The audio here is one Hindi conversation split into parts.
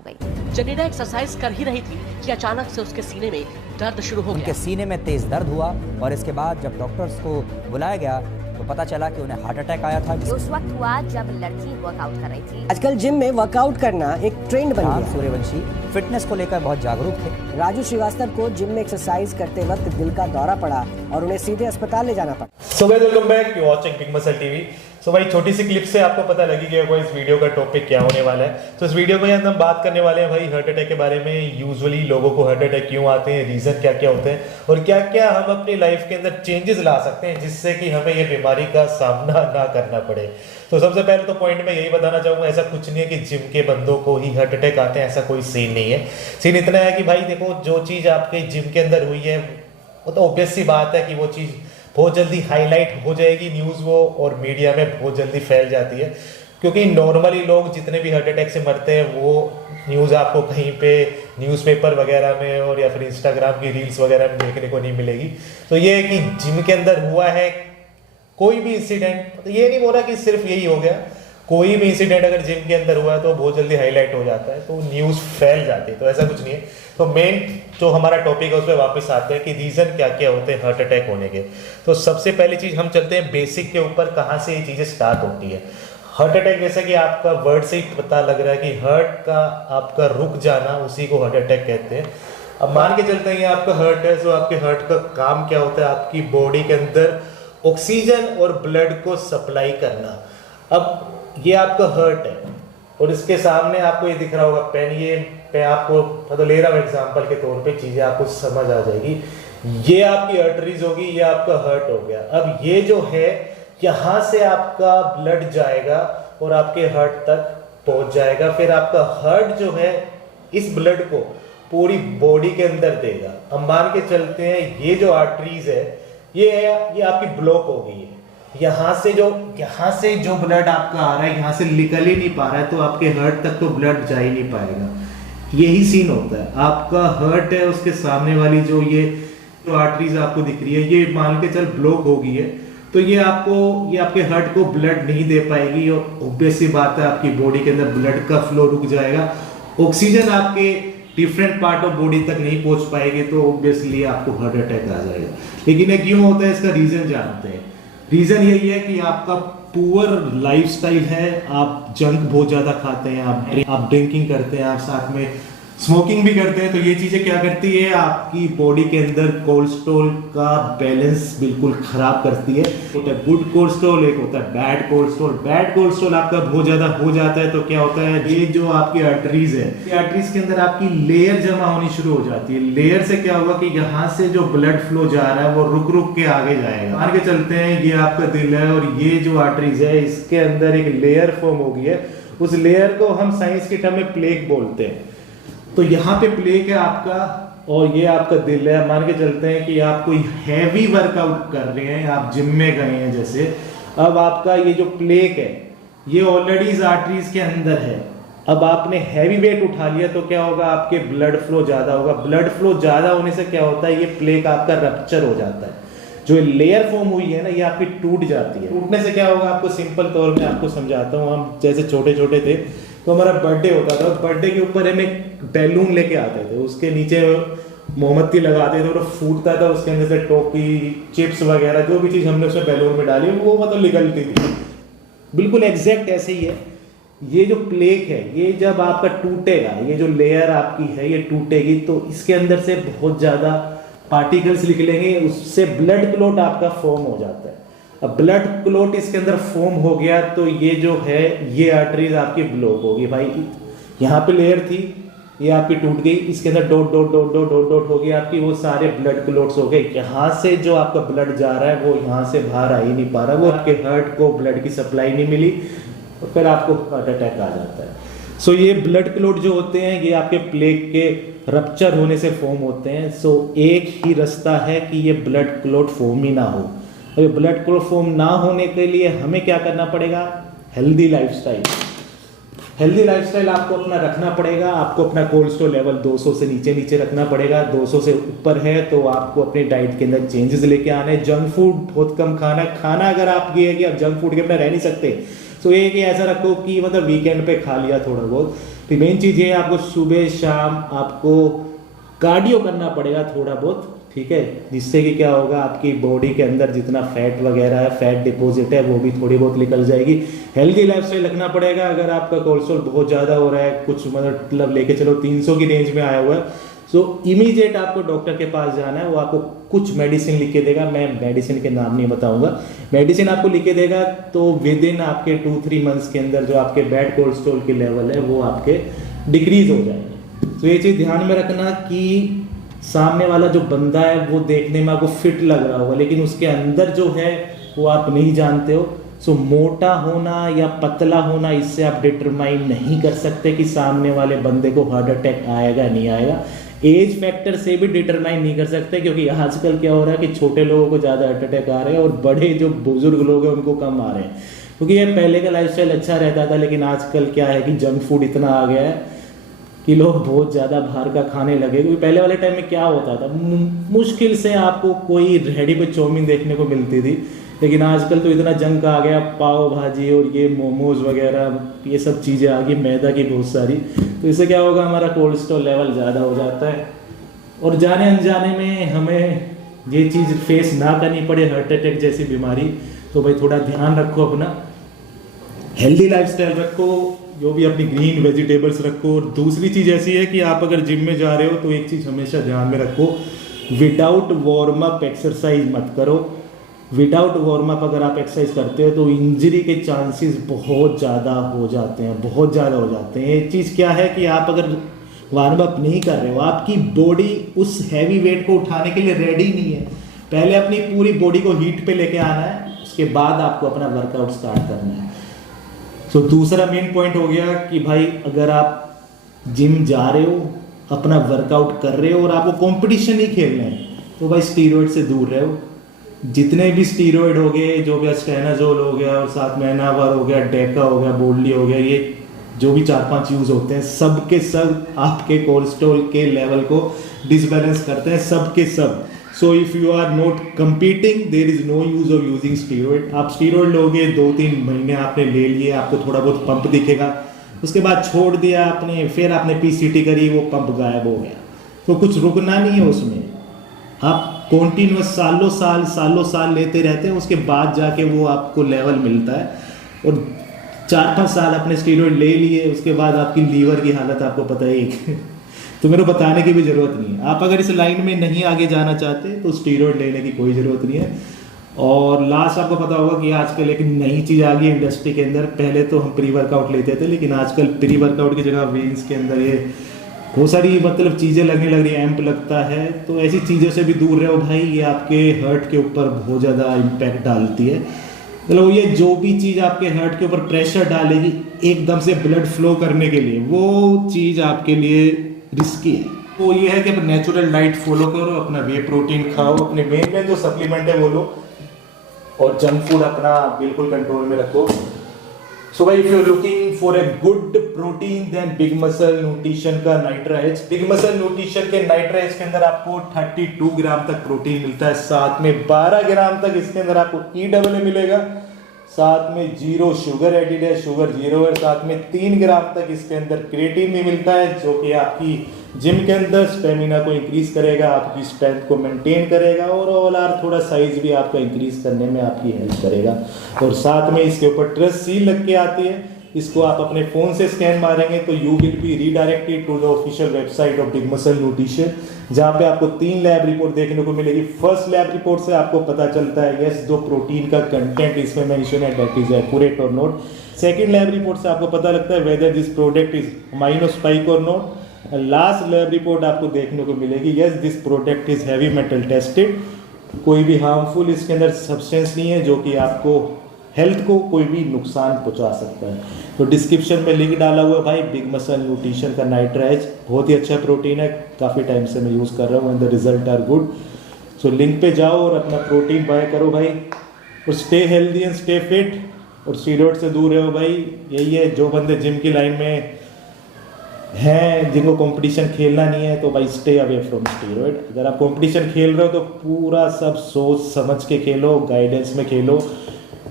हो गई। जनीना एक्सरसाइज कर ही रही थी कि अचानक से उसके सीने में दर्द शुरू हो गया। उनके सीने में तेज दर्द हुआ और इसके बाद जब डॉक्टर्स को बुलाया गया तो पता चला कि उन्हें हार्ट अटैक आया था। उस वक्त हुआ जब लड़की वर्कआउट कर रही थी। आजकल जिम में वर्कआउट करना एक ट्रेंड बन गया। सूर्यवंशी फिटनेस को लेकर बहुत जागरूक थे। राजू श्रीवास्तव को जिम में एक्सरसाइज करते वक्त दिल का दौरा पड़ा और उन्हें सीधे अस्पताल ले जाना पड़ा। So guys, welcome back, you watching big muscle TV. So भाई, छोटी सी क्लिप से आपको पता लगी गया होगा इस वीडियो का टॉपिक क्या होने वाला है। तो इस वीडियो में हम बात करने वाले हैं भाई हार्ट अटैक के बारे में। यूजुअली लोगों को हार्ट अटैक क्यों आते हैं, रीजन क्या क्या होते हैं और क्या क्या हम अपनी लाइफ के अंदर चेंजेस ला सकते हैं जिससे कि हमें ये बीमारी का सामना ना करना पड़े। तो सबसे पहले तो पॉइंट में यही बताना चाहूंगा, ऐसा कुछ नहीं है कि जिम के बंदों को ही हार्ट अटैक आते हैं, ऐसा कोई सीन नहीं है। सीन इतना है कि भाई देखो, जो चीज़ आपके जिम के अंदर हुई है वो तो ऑब्वियस सी बात है कि वो चीज़ बहुत जल्दी हाईलाइट हो जाएगी न्यूज़ वो, और मीडिया में बहुत जल्दी फैल जाती है। क्योंकि नॉर्मली लोग जितने भी हार्ट अटैक से मरते हैं वो न्यूज़ आपको कहीं पे न्यूज़पेपर वगैरह में और या फिर इंस्टाग्राम की रील्स वगैरह में देखने को नहीं मिलेगी। तो ये है कि जिम के अंदर हुआ है कोई भी इंसिडेंट, तो ये नहीं बोल रहा कि सिर्फ यही हो गया, कोई भी इंसिडेंट अगर जिम के अंदर हुआ है तो बहुत जल्दी हाईलाइट हो जाता है, तो न्यूज़ फैल जाती है। तो ऐसा कुछ नहीं है। तो मेन जो हमारा टॉपिक है उस पर वापस आते हैं कि रीज़न क्या क्या होते हैं हार्ट अटैक होने के। तो सबसे पहली चीज़ हम चलते हैं बेसिक के ऊपर, कहाँ से ये चीज़ें स्टार्ट होती है। हार्ट अटैक जैसे कि आपका वर्ड से ही पता लग रहा है कि हार्ट का आपका रुक जाना, उसी को हार्ट अटैक कहते हैं। अब मान के चलते हैं ये आपका हार्ट है, तो आपके हार्ट का काम क्या होता है, आपकी बॉडी के अंदर ऑक्सीजन और ब्लड को सप्लाई करना। अब ये आपका हार्ट है और इसके सामने आपको ये दिख रहा होगा पेन, ये पे आपको मतलब ले रहा हूँ एग्जांपल के तौर पे, चीज़ें आपको समझ आ जाएगी। ये आपकी आर्टरीज होगी, ये आपका हार्ट हो गया। अब ये जो है यहाँ से आपका ब्लड जाएगा और आपके हार्ट तक पहुँच जाएगा। फिर आपका हार्ट जो है इस ब्लड को पूरी बॉडी के अंदर देगा। अब मान के चलते हैं ये जो आर्टरीज है ये आपकी ब्लॉक हो गई है। यहाँ से जो ब्लड आपका आ रहा है यहाँ से निकल ही नहीं पा रहा है, तो आपके हार्ट तक तो ब्लड जा ही नहीं पाएगा। यही सीन होता है। आपका हार्ट है, उसके सामने वाली जो आर्टरीज आपको दिख रही है, ये मान के चल ब्लॉक हो गई है, तो ये आपके हार्ट को ब्लड नहीं दे पाएगी और ऑब्वियस सी बात है आपकी बॉडी के अंदर ब्लड का फ्लो रुक जाएगा। ऑक्सीजन आपके डिफरेंट पार्ट ऑफ बॉडी तक नहीं पहुंच पाएगी, तो ऑब्वियसली आपको हार्ट अटैक आ जाएगा। लेकिन ये क्यों होता है, इसका रीजन जानते हैं। रीजन यही है कि आपका पुअर लाइफस्टाइल है, आप जंक बहुत ज्यादा खाते हैं, आप ड्रिंकिंग करते हैं, आप साथ में स्मोकिंग भी करते हैं। तो ये चीजें क्या करती है, आपकी बॉडी के अंदर कोलेस्ट्रॉल का बैलेंस बिल्कुल खराब करती है। होता है गुड कोलेस्ट्रॉल, एक होता है बैड कोलेस्ट्रॉल। बैड कोलेस्ट्रॉल आपका बहुत ज्यादा हो जाता है तो क्या होता है, ये जो आपकी आर्टरीज है, ये आर्टरीज के अंदर आपकी लेयर जमा होनी शुरू हो जाती है। लेयर से क्या होगा कि यहाँ से जो ब्लड फ्लो जा रहा है वो रुक रुक के आगे जाएगा। मान के चलते हैं ये आपका दिल है और ये जो आर्टरीज है इसके अंदर एक लेयर फॉर्म हो गई है। उस लेयर को हम साइंस के टर्म में प्लेक बोलते हैं। तो यहाँ पे प्लेक है आपका और ये आपका दिल है। मान के चलते हैं कि आप कोई हैवी वर्कआउट कर रहे हैं, आप जिम में गए हैं जैसे, अब आपका ये जो प्लेक है ये ऑलरेडी इस आर्टरीज के अंदर है। अब आपने हैवी वेट उठा लिया तो क्या होगा, आपके ब्लड फ्लो ज्यादा होगा। ब्लड फ्लो ज्यादा होने से क्या होता है, ये प्लेक आपका रप्चर हो जाता है। जो लेयर फॉर्म हुई है ना, ये आपकी टूट जाती है। टूटने से क्या होगा, आपको सिंपल तौर में आपको समझाता हूँ। हम जैसे छोटे छोटे थे तो हमारा बर्थडे होता था, बर्थडे के ऊपर हम एक बैलून लेके आते थे, उसके नीचे मोमबत्ती लगाते थे और फूटता था, उसके अंदर से टॉफी, चिप्स वगैरह जो भी चीज़ हमने उसमें बैलून में डाली वो मतलब निकलती थी। बिल्कुल एग्जैक्ट ऐसे ही है। ये जो प्लेक है ये जब आपका टूटेगा, ये जो लेयर आपकी है ये टूटेगी तो इसके अंदर से बहुत ज़्यादा पार्टिकल्स निकलेंगे, उससे ब्लड क्लॉट आपका फॉर्म हो जाता है। अब ब्लड क्लॉट इसके अंदर फॉर्म हो गया तो ये जो है ये आर्टरीज आपकी ब्लॉक होगी। भाई यहाँ पे लेयर थी, ये आपकी टूट गई, इसके अंदर dot dot dot dot dot dot हो गई आपकी, वो सारे ब्लड क्लॉट्स हो गए। यहाँ से जो आपका ब्लड जा रहा है वो यहाँ से बाहर आ ही नहीं पा रहा, वो आपके हार्ट को ब्लड की सप्लाई नहीं मिली और फिर आपको हार्ट अटैक आ जाता है। सो ये ब्लड क्लॉट जो होते हैं ये आपके प्लेक के रप्चर होने से फॉर्म होते हैं। सो एक ही रास्ता है कि ये ब्लड क्लॉट फॉर्म ही ना हो। और ब्लड क्लॉट फॉर्म ना होने के लिए हमें क्या करना पड़ेगा, हेल्दी लाइफस्टाइल। हेल्दी लाइफस्टाइल आपको अपना रखना पड़ेगा। आपको अपना कोलेस्ट्रॉल लेवल 200 से नीचे रखना पड़ेगा। 200 से ऊपर है तो आपको अपनी डाइट के अंदर चेंजेस लेके आने। जंक फूड बहुत कम खाना अगर आप ये है कि आप जंक फूड के बिना रह नहीं सकते, तो ये कि ऐसा रखो कि मतलब वीकेंड पे खा लिया थोड़ा बहुत, तो मेन चीज़ ये है, आपको सुबह शाम आपको कार्डियो करना पड़ेगा थोड़ा बहुत, ठीक है, जिससे कि क्या होगा, आपकी बॉडी के अंदर जितना फैट वगैरह है, फैट डिपॉजिट है, वो भी थोड़ी बहुत निकल जाएगी। हेल्दी लाइफस्टाइल रखना पड़ेगा। अगर आपका कोलेस्ट्रॉल बहुत ज़्यादा हो रहा है, कुछ मतलब लेके चलो 300 की रेंज में आया हुआ है, सो इमीडिएट आपको डॉक्टर के पास जाना है। वो आपको कुछ मेडिसिन लिख के देगा, मैं मेडिसिन के नाम नहीं बताऊंगा, मेडिसिन आपको लिख के देगा। तो विद इन आपके 2-3 मंथ्स के अंदर जो आपके बैड कोलेस्ट्रॉल के लेवल है वो आपके डिक्रीज हो जाएंगे। तो ये चीज़ ध्यान में रखना कि सामने वाला जो बंदा है वो देखने में आपको फिट लग रहा होगा, लेकिन उसके अंदर जो है वो आप नहीं जानते हो। सो मोटा होना या पतला होना, इससे आप डिटरमाइन नहीं कर सकते कि सामने वाले बंदे को हार्ट अटैक आएगा नहीं आएगा। एज फैक्टर से भी डिटरमाइन नहीं कर सकते, क्योंकि आजकल क्या हो रहा है कि छोटे लोगों को ज़्यादा हार्ट अटैक आ रहे हैं और बड़े जो बुजुर्ग लोग हैं उनको कम आ रहे हैं। क्योंकि ये पहले का लाइफस्टाइल अच्छा रहता था, लेकिन आजकल क्या है कि जंक फूड इतना आ गया है कि लोग बहुत ज़्यादा बाहर का खाने लगे। क्योंकि पहले वाले टाइम में क्या होता था, मुश्किल से आपको कोई रेडी पे चाउमीन देखने को मिलती थी, लेकिन आजकल तो इतना जंक आ गया, पाव भाजी और ये मोमोज वगैरह, ये सब चीज़ें आ गई, मैदा की बहुत सारी। तो इससे क्या होगा, हमारा कोलेस्ट्रॉल लेवल ज़्यादा हो जाता है और जाने अनजाने में हमें ये चीज़ फेस ना करनी पड़े, हार्ट अटैक जैसी बीमारी। तो भाई थोड़ा ध्यान रखो, अपना हेल्दी लाइफस्टाइल रखो, जो भी अपनी ग्रीन वेजिटेबल्स रखो। और दूसरी चीज़ ऐसी है कि आप अगर जिम में जा रहे हो तो एक चीज़ हमेशा ध्यान में रखो, विदाउट वार्म अप एक्सरसाइज मत करो। विदाउट वार्म अप अगर आप एक्सरसाइज करते हो तो इंजरी के चांसेस बहुत ज़्यादा हो जाते हैं, बहुत ज़्यादा हो जाते हैं। एक चीज़ क्या है कि आप अगर वार्म अप नहीं कर रहे हो, आपकी बॉडी उस हैवी वेट को उठाने के लिए रेडी नहीं है। पहले अपनी पूरी बॉडी को हीट पे लेके आना है, उसके बाद आपको अपना वर्कआउट स्टार्ट करना है। सो दूसरा मेन पॉइंट हो गया कि भाई अगर आप जिम जा रहे हो, अपना वर्कआउट कर रहे हो और आपको कंपटीशन नहीं खेलना है, तो भाई स्टीरॉयड से दूर रहो। जितने भी स्टीरॉयड हो गए, जो भी स्टेनाजोल हो गया और साथ में एनावर हो गया, डेका हो गया, बोल्डी हो गया, ये जो भी 4-5 यूज होते हैं, सब के सब आपके कोलेस्ट्रॉल के लेवल को डिसबैलेंस करते हैं, सब के सब। So if you are not competing, there is no use of using steroid. आप स्टीरॉयड लोगे, 2-3 महीने आपने ले लिए, आपको थोड़ा बहुत पंप दिखेगा, उसके बाद छोड़ दिया आपने, फिर आपने पीसीटी करी, वो पंप गायब हो गया। तो कुछ रुकना नहीं है उसमें, आप कॉन्टिन्यूस सालों साल लेते रहते हैं, उसके बाद जाके वो आपको लेवल मिलता है। और 4-5 साल आपने स्टीरॉयड ले लिए, उसके बाद आपकी लीवर की हालत आपको पता है तो मेरे को बताने की भी ज़रूरत नहीं है। आप अगर इस लाइन में नहीं आगे जाना चाहते तो स्टीरॉयड लेने की कोई ज़रूरत नहीं है। और लास्ट आपको पता होगा कि आजकल एक नई चीज़ आ गई है इंडस्ट्री के अंदर। पहले तो हम प्री वर्कआउट लेते थे, लेकिन आजकल प्री वर्कआउट की जगह वेन्स के अंदर ये बहुत सारी मतलब चीज़ें लगने लग रही है, एम्प लगता है। तो ऐसी चीज़ों से भी दूर रहो भाई, ये आपके हार्ट के ऊपर बहुत ज़्यादा इम्पैक्ट डालती है। मतलब ये जो भी चीज़ आपके हार्ट के ऊपर प्रेशर डालेगी एकदम से ब्लड फ्लो करने के लिए, वो चीज़ आपके लिए रिस्की है। तो ये है कि आप नेचुरल डाइट फॉलो करो, अपना वे प्रोटीन खाओ, अपने मेन जो सप्लीमेंट है वो लो, और जंक फूड अपना बिल्कुल कंट्रोल में रखो। सो भाई if you are looking for a good protein then Big Muscle Nutrition का Nitra Edge. Big Muscle Nutrition के नाइट्रा एज के अंदर आपको 32 ग्राम तक प्रोटीन मिलता है, साथ में 12 ग्राम तक इसके अंदर आपको EAA मिलेगा, साथ में 0 शुगर एडिड है, शुगर 0 है, साथ में 3 ग्राम तक इसके अंदर क्रिएटिन भी मिलता है, जो कि आपकी जिम के अंदर स्टेमिना को इंक्रीज करेगा, आपकी स्ट्रेंथ को मेंटेन करेगा और ओवरऑल थोड़ा साइज भी आपका इंक्रीज करने में आपकी हेल्प करेगा। और साथ में इसके ऊपर ट्रस्ट सील लग के आती है, इसको आप अपने फ़ोन से स्कैन मारेंगे तो you will be redirected to the official website of Big Muscle Nutrition, जहाँ पे आपको 3 लैब रिपोर्ट देखने को मिलेगी। फर्स्ट लैब रिपोर्ट से आपको पता चलता है यस जो प्रोटीन का कंटेंट इसमें मेंशन है दैट इज एक्यूरेट और नॉट। सेकंड लैब रिपोर्ट से आपको पता लगता है whether this product is amino spike और नॉट। लास्ट लैब रिपोर्ट आपको देखने को मिलेगी yes this product is heavy metal tested, कोई भी हार्मफुल इसके अंदर सब्सटेंस नहीं है जो कि आपको हेल्थ को कोई भी नुकसान पहुंचा सकता है। तो डिस्क्रिप्शन में लिंक डाला हुआ है भाई, बिग मसल न्यूट्रिशन का नाइट्रा एज, बहुत ही अच्छा प्रोटीन है, काफ़ी टाइम से मैं यूज़ कर रहा हूँ and the result are good. So link पे जाओ और अपना प्रोटीन बाय करो भाई, और stay healthy and stay fit, और स्टीरॉयड से दूर रहो भाई। यही है, जो बंदे जिम की लाइन में हैं जिनको कंपटीशन खेलना नहीं है तो भाई स्टे अवे फ्रॉम स्टीरॉयड। अगर आप कंपटीशन खेल रहे हो तो पूरा सब सोच समझ के खेलो, गाइडेंस में खेलो,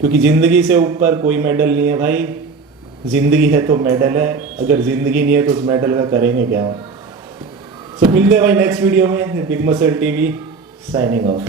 क्योंकि ज़िंदगी से ऊपर कोई मेडल नहीं है भाई। जिंदगी है तो मेडल है, अगर जिंदगी नहीं है तो उस मेडल का करेंगे क्या। सो मिलते हैं भाई नेक्स्ट वीडियो में। Big muscle TV signing off.